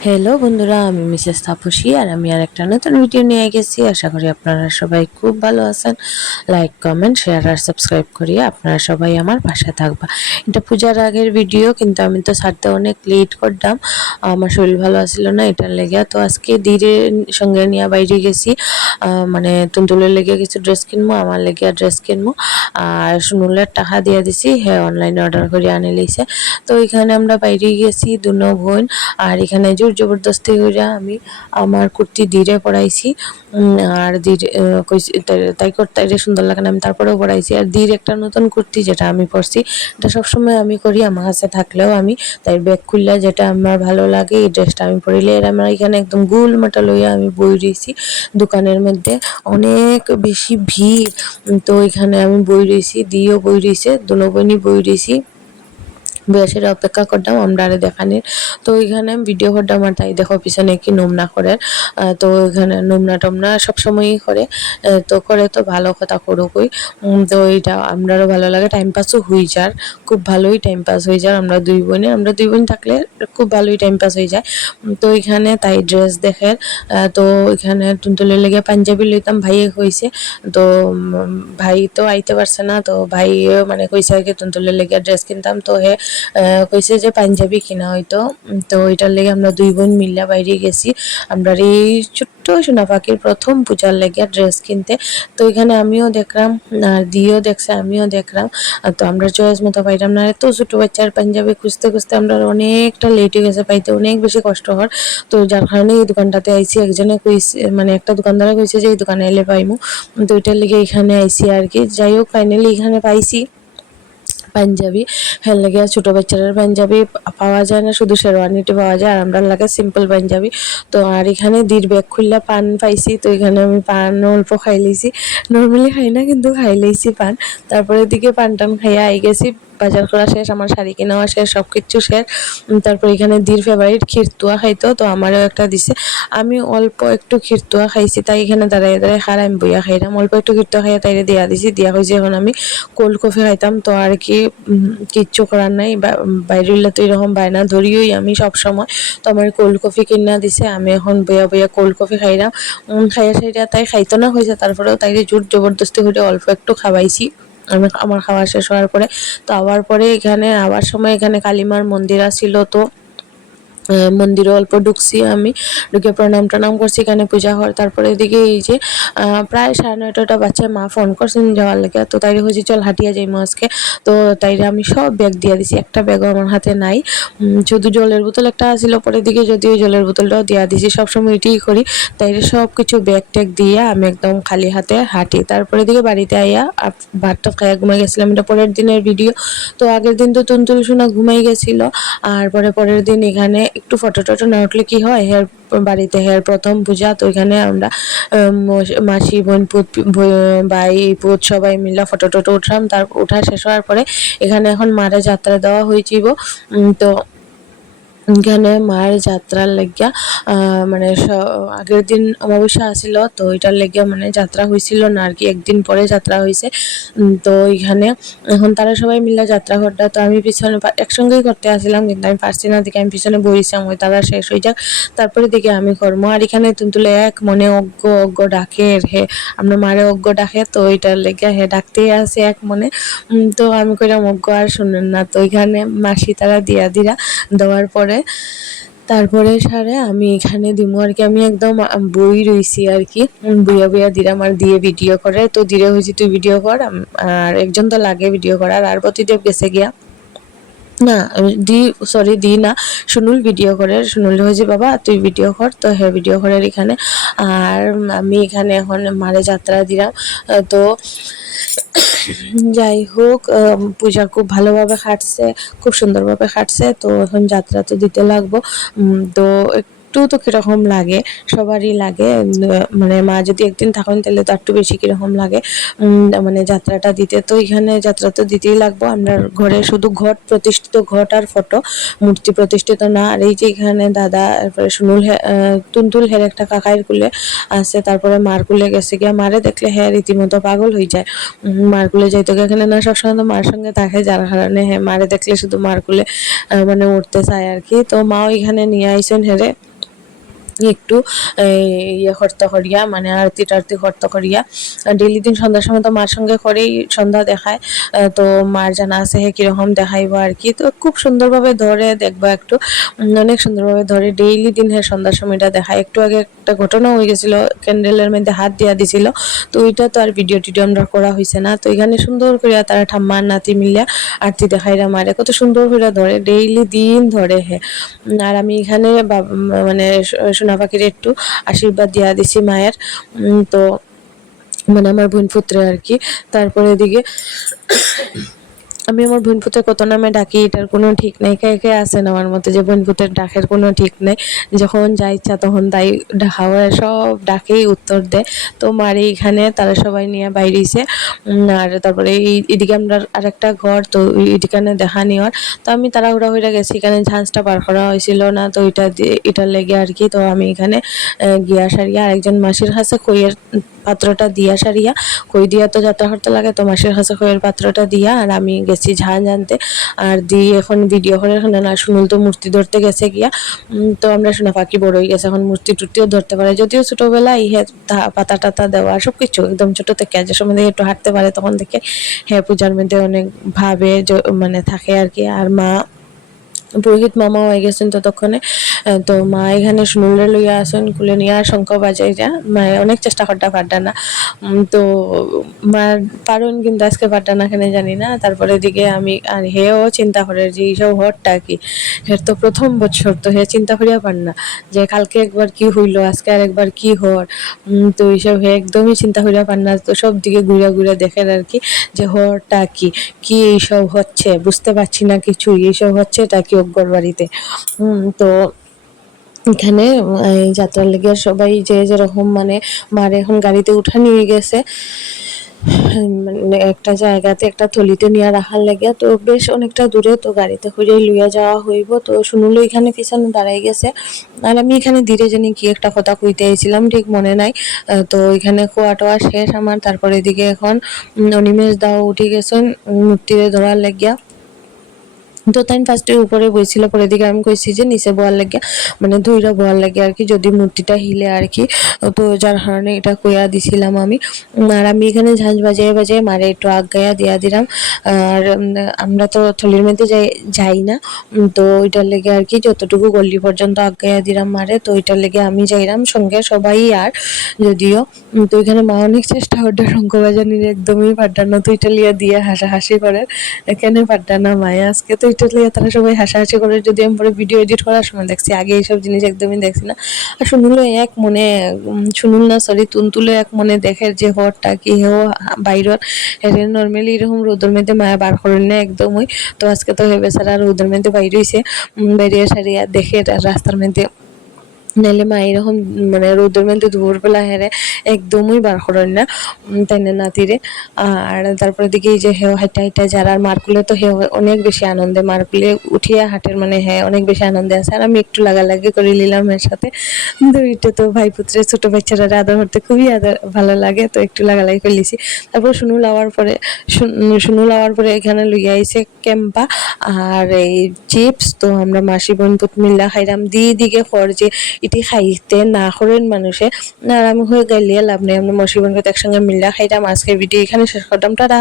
Hello বন্ধুরা, আমি Mrs Tapasi আর আমি আর একটা নতুন ভিডিও নিয়ে গেছি আশা করি আপনারা সবাই খুব ভালো আছেন। লাইক কমেন্ট শেয়ার আর সাবস্ক্রাইব করিয়ে আপনারা সবাই আমার পাশে থাকবা। এটা পূজার আগের ভিডিও কিন্তু আমি তো ছাড়তে অনেক লেট করতাম। আমার শরীর ভালো আছিল না, এটার লেগে তো আজকে ধীরে সঙ্গে নিয়ে বাইরে গেছি। মানে তুনতুলের লেগে কিছু ড্রেস কিনবো, আমার লেগে ড্রেস কিনবো। আর সুনুলের টাকা দিয়ে দিছি হ্যাঁ অনলাইনে অর্ডার করে আনে লইছে। তো এখানে আমরা বাইরে গেছি, দুনো বোন। আর এখানে জোর জবরদস্তি করে আমি আমার কুর্তি ধীরে পড়াইছি আর ধীরে তাই- করতে এটা সুন্দর লাগে না, আমি তারপরেও পড়াইছি আর ধীর একটা নতুন কুর্তি যেটা আমি পরছি, এটা সবসময় আমি করি, আমার কাছে থাকলেও আমি তাই ব্যাগ খুললে যেটা আমার ভালো লাগে, এই ড্রেসটা আমি পরিলে এর আমার এখানে একদম গুল মাটা লইয়া আমি বই রয়েছি দোকানের মধ্যে। অনেক বেশি ভিড়, তো এখানে আমি বই রয়েছি দিয়েও বই রয়েছে দুনো বোনই বই রয়েছি বয়সের অপেক্ষা করতাম, আমরা আরে দেখানির তো ওইখানে ভিডিও করতাম, আর তাই দেখো পিছনে কি নোমনা করে তো ওইখানে নোমনা টোমনা সবসময়ই করে তো করে তো ভালো কথা করুকই। তো এইটা আমরারও ভালো লাগে টাইম পাসও হয়ে যার, খুব ভালোই টাইম পাস হয়ে যায় আমরা দুই বোনে, আমরা দুই বোন থাকলে খুব ভালোই টাইম পাস হয়ে যায়। তো এখানে তাই ড্রেস দেখে তো এখানে তুনতুলের লেগে পাঞ্জাবি লইতাম, ভাইয়ে কইছে, তো ভাই তো আইতে পারছে না, তো ভাই মানে কইছে আর কি তুনতুলের লেগে ড্রেস কিনতাম, তো হে কইছে যে পাঞ্জাবি কিনা হয়তো তো ওইটার লেগে আমরা দুই বোন মিল্লা বাইরে গেছি। আমরা এই ছোট্ট সোনা পাখির প্রথম পূজার লেগে ড্রেস কিনতে। তো এখানে আমিও দেখলাম, আর দিয়েও দেখছে, আমিও দেখলাম। তো আমরা চয়েস মতো পাইলাম না। এত ছোট বাচ্চার পাঞ্জাবি খুঁজতে খুঁজতে আমরা অনেকটা লেট হয়ে গেছে, পাইতে অনেক বেশি কষ্ট হয় তো যার কারণে এই দোকানটাতে আইসি একজনে কইছে মানে একটা দোকানদারে কইছে যে এই দোকানে এলে পাইমু। তো ওইটার লেগে এখানে আইসি আর কি। যাই হোক ফাইনালি এখানে পাইছি। পাঞ্জাবি। হ্যাঁ লাগে ছোট বাচ্চাদের পাঞ্জাবি পাওয়া যায় না, শুধু শেরওয়ানিটি পাওয়া যায়, আর আমরা লাগে সিম্পল পাঞ্জাবি। তো আর এখানে দির ব্যাগ খুললা পান পাইছি, তো এখানে আমি পান অল্প খাই লইছি। নর্মালি খাই না, কিন্তু খাই লইছি পান। তারপরে দিকে পান টান খাইয়া আই গেছি। বাজার করা শেষ, আমার শাড়ি কেনাও শেষ সব কিছু শেষ তারপর এখানে দির ফেভারিট খিরতুয়া খাইতো, তো আমারও একটা দিছে। আমি অল্প একটু খিরতুয়া খাইছি, তাই এখানে দাঁড়ায় দাঁড়ায় খার আমি বইয়া খাইলাম। অল্প একটু খিরতুয়া খাইয়া তাইরে দিয়া দিছি, দিয়া হয়েছে এখন আমি কোল্ড কফি খাইতাম। তো আর কি কিচ্ছু করার নাই। বাইরে তো এরকম বায়না ধরিওই আমি সব সময় তো আমার কোল্ড কফি কিনা দিছে, আমি এখন বইয়া বইয়া কোল্ড কফি খাইলাম। খাইয়া সাইয়া তাই খাইতো না হয়েছে তারপরেও তাইরে জোর জবরদস্তি করে অল্প একটু খাওয়াইছি। আমি আমার খাওয়া শেষ হওয়ার পরে তো আবার পরে এখানে আবার সময় এখানে কালিমার মন্দির আসছিল তো। মন্দিরে অল্প ঢুকছি আমি। ঢুকে প্রণাম টনাম করছি, এখানে পূজা হওয়ার। তারপরে এদিকে এই যে প্রায় সাড়ে নয়টা বাচ্চা মা ফোন করছেন যাওয়ার লেগে। তো তাইরে হয়েছে চল হাঁটিয়া যাই আজকে। তো তাইরে আমি সব ব্যাগ দিয়ে দিছি, একটা ব্যাগও আমার হাতে নাই। শুধু জলের বোতল একটা আসিল পরের দিকে যদি ওই জলের বোতলটাও দিয়া দিছি, সবসময় এটাই করি। তাইরে সব কিছু ব্যাগ ট্যাগ দিয়ে আমি একদম খালি হাতে হাঁটি। তারপরে দিকে বাড়িতে আইয়া ভাতটা খাইয়া ঘুমাই গেছিলাম, এটা পরের দিনের ভিডিও তো আগের দিন তো তুনতুল শোনা ঘুমাই গেছিল, আর পরে পরের দিন এখানে একটু ফটো টটো না উঠলে কি হয়? হেয়ার, বাড়িতে হেয়ার প্রথম পূজা, তো এখানে আমরা মাসি, বোন, পুত ভাই, পুত সবাই মিলে ফটো টটো উঠলাম। তার উঠা শেষ হওয়ার পরে এখানে এখন মারে যাত্রা দেওয়া হয়েছিল। তো এখানে মায়ের যাত্রার লাগিয়া মানে আগের দিন অমাবস্যা আসিল, তো এটার লাগিয়া মানে যাত্রা হয়েছিল না, আর কি একদিন পরে যাত্রা হয়েছে তো এখানে এখন তারা সবাই মিলে যাত্রা করতে তো আমি পিছনে একসঙ্গেই করতে আসছিলাম কিন্তু আমি পারছি না দেখে আমি পিছনে বইছিলাম ওই তারা শেষ হয়ে যাক। তারপরে দেখে আমি কর্ম আর এখানে তুলে এক মনে অজ্ঞ অজ্ঞ ডাকে, হে, আমরা মারে অজ্ঞ ডাকে, তো ওইটার লেগে হে ডাকতেই আছে এক মনে। তো আমি কইলাম, অজ্ঞ আর শুনেন না, তো এখানে মাসি তারা দিয়া দিরা, দেওয়ার পরে তারপরে সারে আমি এখানে দিমু আর কি আমি একদম বই রইছি আর কি। উম, বইয়া বইয়া দিলাম আর দিয়ে ভিডিও করে। তো দিলে হয়েছি তুই ভিডিও কর আর একজন তো লাগে ভিডিও করার আর প্রতিদেব গেছে গিয়া। না দি সরি দি না। সুনুল ভিডিও করে। সুনুল হয়েছে বাবা, তুই ভিডিও কর, তো হ্যাঁ ভিডিও করে এখানে। আর আমি এখানে এখন মারে যাত্রা দিলাম। তো যাই হোক পূজা খুব ভালোভাবে খাটছে, খুব সুন্দরভাবে খাটছে। তো এখন যাত্রা তো দিতে লাগবো। তো একটু তো কীরকম লাগে, সবারই লাগে মানে মা যদি একদিন থাকেন তাহলে তো একটু বেশি কীরকম লাগে। মানে যাত্রাটা দিতে, তো এখানে যাত্রা তো দিতেই লাগবো। আমরা ঘরে শুধু ঘট, প্রতিষ্ঠিত ঘট আর ফটো, মূর্তি প্রতিষ্ঠিত না। আর এই যে এখানে দাদা, তারপরে সুনুল তুনতুল হের একটা কাকাইয়ের কুলে আছে, তারপরে মার কুলে গেছে গিয়া মারে দেখলে হ্যাঁ রীতিমতো পাগল হয়ে যায়। মার কুলে যাইতো এখানে না, সবসময় তো মার সঙ্গে থাকে, যার কারণে হ্যাঁ মারে দেখলে শুধু মার কুলে মানে উঠতে চায় আর কি। তো মাও এখানে নিয়ে আইসেন হেরে। একটু ইয়ে করতে করিয়া মানে আরতি টারতি করতে করিয়া ডেলি দিন সন্ধ্যার সময় তো মার সঙ্গে করেই সন্ধ্যা দেখায় তো মার জানা আছে হে কীরকম দেখাইবো আর কি। তো খুব সুন্দরভাবে ধরে দেখবা একটু অনেক সুন্দরভাবে ধরে ডেইলি দিন হে সন্ধ্যার সময়টা দেখায়। একটু আগে একটা ঘটনা হয়ে গেছিল, ক্যান্ডেলের মধ্যে হাত দিয়া দিছিল, তো ওইটা তো আর ভিডিও টিডিও আমরা করা হয়েছে না। তো এখানে সুন্দর করিয়া তারা ঠাম্মা নাতি মিলিয়া আরতি দেখাইরা মারে। কত সুন্দর করে ধরে, ডেইলি দিন ধরে হে। আর আমি এখানে মানে সোনা পাখির একটু আশীর্বাদ দিয়া দিছি মায়ের। তো মানে আমার বোন পুত্রে আর কি। তারপরে এদিকে আমি আমার বোন পুত্রের কত নামে ডাকি, এটার কোনো ঠিক নেই। কে কে আছেন আমার মতে যে বোন পুত্রের ডাকের কোনো ঠিক নেই। যখন যা ইচ্ছা তখন তাই হয় সব ডাকেই উত্তর দেয়। তো মারি এখানে, তারা সবাই নিয়ে বাইরেছে। আর তারপরে এই, এদিকে আমরা আর একটা ঘর, তো এদিকানে দেখা নেওয়ার তো আমি তাড়াহুড়া হয়ে গেছি, এখানে ঝাঁসটা পার করা হয়েছিল না, তো এটা এটার লেগে আর কি। তো আমি এখানে গিয়া সারিয়া আরেকজন মাসির কাছে কইয়ের পাত্রটা দিয়া সারিয়া, কই দিয়া তো যাত্রা করতে লাগে, তো মাসির কাছে কইয়ের পাত্রটা দিয়া, আর আমি গেছি ঝাঁ জানতে আর দিয়ে এখন ভিডিও করে এখানে না শুনুল তো মূর্তি ধরতে গেছে গিয়া। তো আমরা শোনা পাখি বড় হয়ে গেছে, এখন মূর্তি টুর্তিও ধরতে পারে। যদিও ছোটবেলায় ইহে পাতা টাতা দেওয়া সব কিছু একদম ছোট থেকে, যে সময় একটু হাঁটতে পারে, তখন থেকে হ্যাঁ পূজার মধ্যে অনেক ভাবে মানে থাকে আর কি। আর মা পুরোহিত মামাও হয়ে গেছেন ততক্ষণে। তো মা এখানে শুনুলে লইয়া আসেন, কুলে নিয়ে আর শঙ্খ বাজাই যা মায়ে অনেক চেষ্টা করতে পারটা না। তো মার পারুন কিন্তু আজকে পারটা না কেন জানি না। তারপরে এদিকে আমি আর হেও চিন্তা করে যে এইসব হরটা কি? হের তো প্রথম বছর তো হে চিন্তা করিয়া পার না যে কালকে একবার কি হইল, আজকে আর একবার কি হর। তো এইসব হে একদমই চিন্তা করিয়া পার না। তো সব দিকে ঘুরে ঘুরে দেখেন আর কি যে হরটা কি? কি এইসব হচ্ছে? বুঝতে পারছি না কিছু এইসব হচ্ছে এটা কি? অজ্ঞর বাড়িতে। তো এখানে, এই যাত্রার লেগে সবাই যে যেরকম মানে মার এখন গাড়িতে উঠা নিয়ে গেছে। মানে একটা জায়গাতে একটা থলিতে নিয়ে রাখার লাগে, তো বেশ অনেকটা দূরে, তো গাড়িতে করে লইয়া যাওয়া হইব। তো শুনুলো এখানে পিছনে দাঁড়াই গেছে। আর আমি এখানে ধীরে জানি কি একটা কথা কইতে আইছিলাম, ঠিক মনে নাই। তো এখানে খোয়া টোয়া শেষ আমার, তারপরে এদিকে এখন অনিমেষ দাও উঠে গেছেন মূর্তিরে ধরার লাগিয়া। তো তাই ফার্স্টে উপরে বইছিল পরে দিকে আমি কইছি যে নিচে বোয়ার লাগে মানে ধুইরা বোয়ার লাগে আর কি, যদি মূর্তিটা হিলে আর কি, তো যার কারণে এটা কইয়া দিছিলাম আমি। আর আমি এখানে ঝাঁঝ বাজিয়ে বাজিয়ে মারে একটু আগায়া দিয়া দিলাম। আর আমরা তো থলির মধ্যে যাই যাই না। তো ওইটার লেগে আর কি যতটুকু গল্লি পর্যন্ত আগায়া দিলাম মারে, তো ওইটার লেগে আমি যাইলাম সঙ্গে সবাই আর, যদিও তো এখানে মা অনেক চেষ্টা করতে শঙ্খ বাজানির একদমই পাড্ডা না, তো এটা লিয়া দিয়ে হাসাহাসি করে। এখানে পাড্ডা না, মায়া আজকে তো এটা লিয়ে তারা সবাই হাসাহাসি করে। যদি আমি পরে ভিডিও এডিট করার সময় দেখছি, আগে এইসব জিনিস একদমই দেখছি না। আর শুনুল এক মনে শুনুল না সরি তুনতুলে এক মনে দেখে যে হরটা কি হেও বাইরের হেরে নর্মালি এরকম রোদের মধ্যে মায়া বার করেন না একদমই। তো আজকে তো হেবে সারা রোদের মধ্যে বাইরে হয়েছে বাইরে সারিয়া দেখে, রাস্তার মধ্যে নাইলে মা এরকম মানে রোদের মধ্যে দুপুরবেলা হেরে একদমই বার করেন না তাই না নাতিরে আর তারপরে দিকে যে হেও হাইটা হাইটা যারা মারকুলে তো হেও অনেক বেশি আনন্দে মারকুলে উঠিয়া হাটের মানে হ্যাঁ অনেক বেশি আনন্দে আছে আর আমি একটু লাগালাগি করে নিলাম এর সাথে এটা তো ভাই পুত্রের ছোট বাচ্চারা আদর করতে খুবই আদর ভালো লাগে তো একটু লাগালাগি করে লিছি তারপর শুনু লাওয়ার পরে শুন- লাওয়ার পরে এখানে লইয়া আইছে ক্যাম্পা আর এই চিপস তো আমরা মাসি বোন পুত মিল্লা খাইলাম দিয়ে দিকে যে এটি খাইতে না করেন মানুষে। আর আমি হয়ে গেলে লাভ নেই, আমরা মাসি একসঙ্গে মিল্লা খাইতাম, আজকের ভিডিও এখানে শেষ করতাম, টাটা।